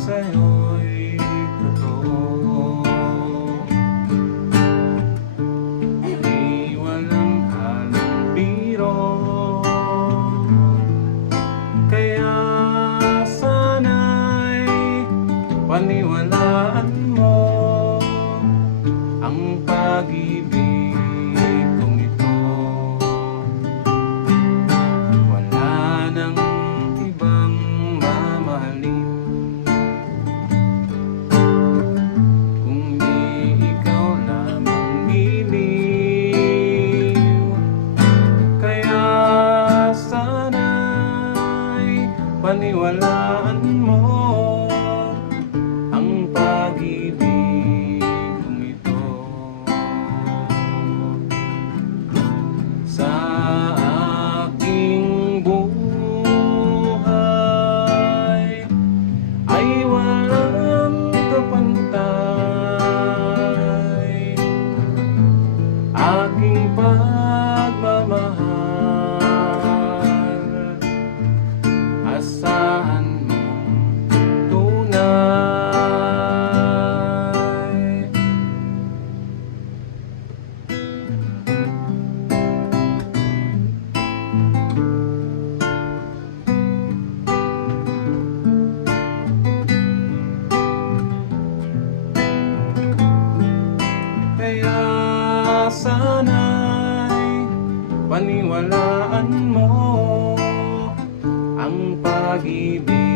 sa'yo'y totoo. Di walang halong biro, kaya sana'y paniwalaan mo ang pag-ibig kong ito. Wala nang ibang mamahalin kundi ikaw lamang, giliw. Kaya sana'y paniwalaan mo ang pag-ibig kong ito. Sa aking buhay ay walang kapantay, aking pagmamahal. Asahan mong tunay. Kaya sana'y paniwalaan mo ang pag-ibig